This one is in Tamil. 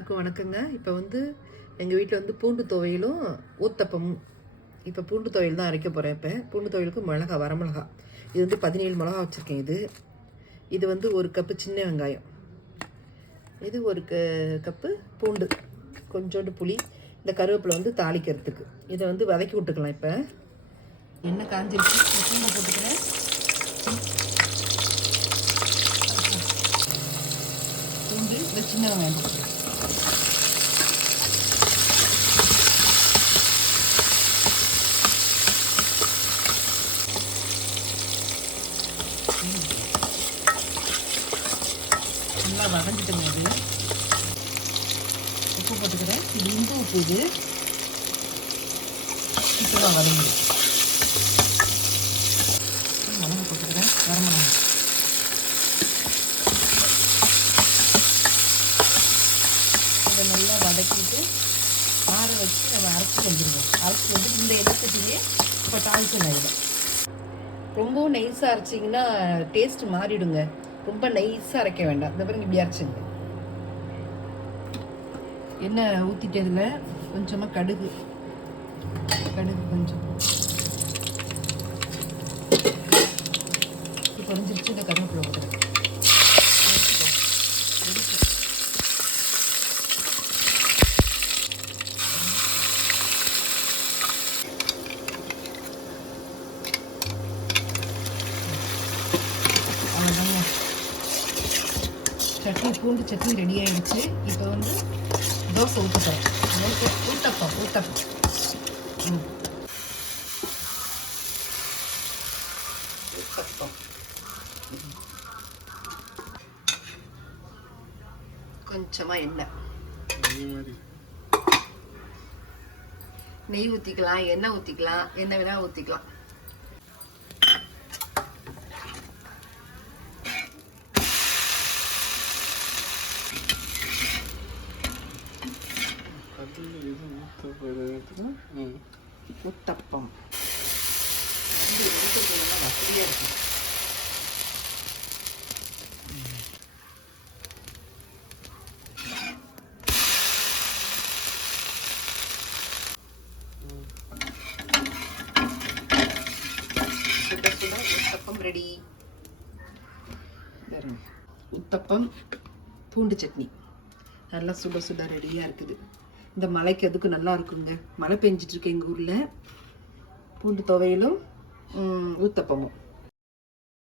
எல்லாருக்கும் வணக்கங்க. இப்போ வந்து எங்கள் வீட்டில் வந்து பூண்டு துவையலும் ஊத்தப்பமும். இப்போ பூண்டு துவையல் தான் அரைக்க போகிறேன் இப்போ. பூண்டு துவையலுக்கு மிளகா வரமிளகா. இது வந்து பதினேழு மிளகா வச்சுருக்கேன் இது. இது வந்து ஒரு கப்பு சின்ன வெங்காயம். இது ஒரு க கப்பு பூண்டு. கொஞ்சோண்டு புளி. இந்த கருவேப்பிலை வந்து தாளிக்கிறதுக்கு. இதை வந்து வதக்கி விட்டுக்கலாம் இப்போ. எண்ணெய் காஞ்சிருச்சு. பூண்டை போட்டுக்கிறேன். பூண்டு சின்ன வெங்காயம் போட்டுக்கிறேன் நல்லா வதங்கிட்டுங்க இது உப்பு போட்டுக்கிறேன். இது இந்து உப்பு இது. சீக்கிரமாக வதங்கிடும் மிளகா போட்டுக்கிறேன் வரமிளகா இதை நல்லா வதக்கிட்டு ஆற வச்சு நம்ம அரைச்சி வந்துடுவோம் அரைச்சி வந்து இந்த இடத்துக்குள்ளேயே இப்போ தாளிச்சு ஆகிடும் ரொம்பவும் நைஸாக அரைச்சிங்கன்னா டேஸ்ட் மாறிடுங்க. ரொம்ப நைஸாக அரைக்க வேண்டாம். இந்த பாருங்க இப்படி அரைச்சிங்க எண்ணெய் ஊற்றிட்டதில் கொஞ்சமாக கடுகு. கடுகு கொஞ்சம். குறைஞ்சிருச்சு இந்த கருவேப்பிலை ஊற்றுறேன் சட்னி பூண்டு சட்னி ரெடி ஆயிடுச்சு. இப்போ வந்து தோசை ஊற்றப்போம் தோசை ஊட்டப்பம் ஊட்டப்பம் ம். ஊத்தப்பம் கொஞ்சமாக எண்ணெய். நெய் ஊற்றிக்கலாம் எண்ணெய் ஊற்றிக்கலாம் என்ன வேணால் ஊற்றிக்கலாம் ஊத்தப்பம் வந்து ஊத்தப்பம் வசதியாக இருக்கும் உத்தப்பம் ரெடி உத்தப்பம் பூண்டு சட்னி. நல்லா சுட சுட ரெடியாக இருக்குது. இந்த மழைக்கு அதுக்கு நல்லா இருக்குங்க? மழை பெஞ்சிட்ருக்கு எங்கள் ஊரில். பூண்டு துவையலும் ஊத்தப்பமும்.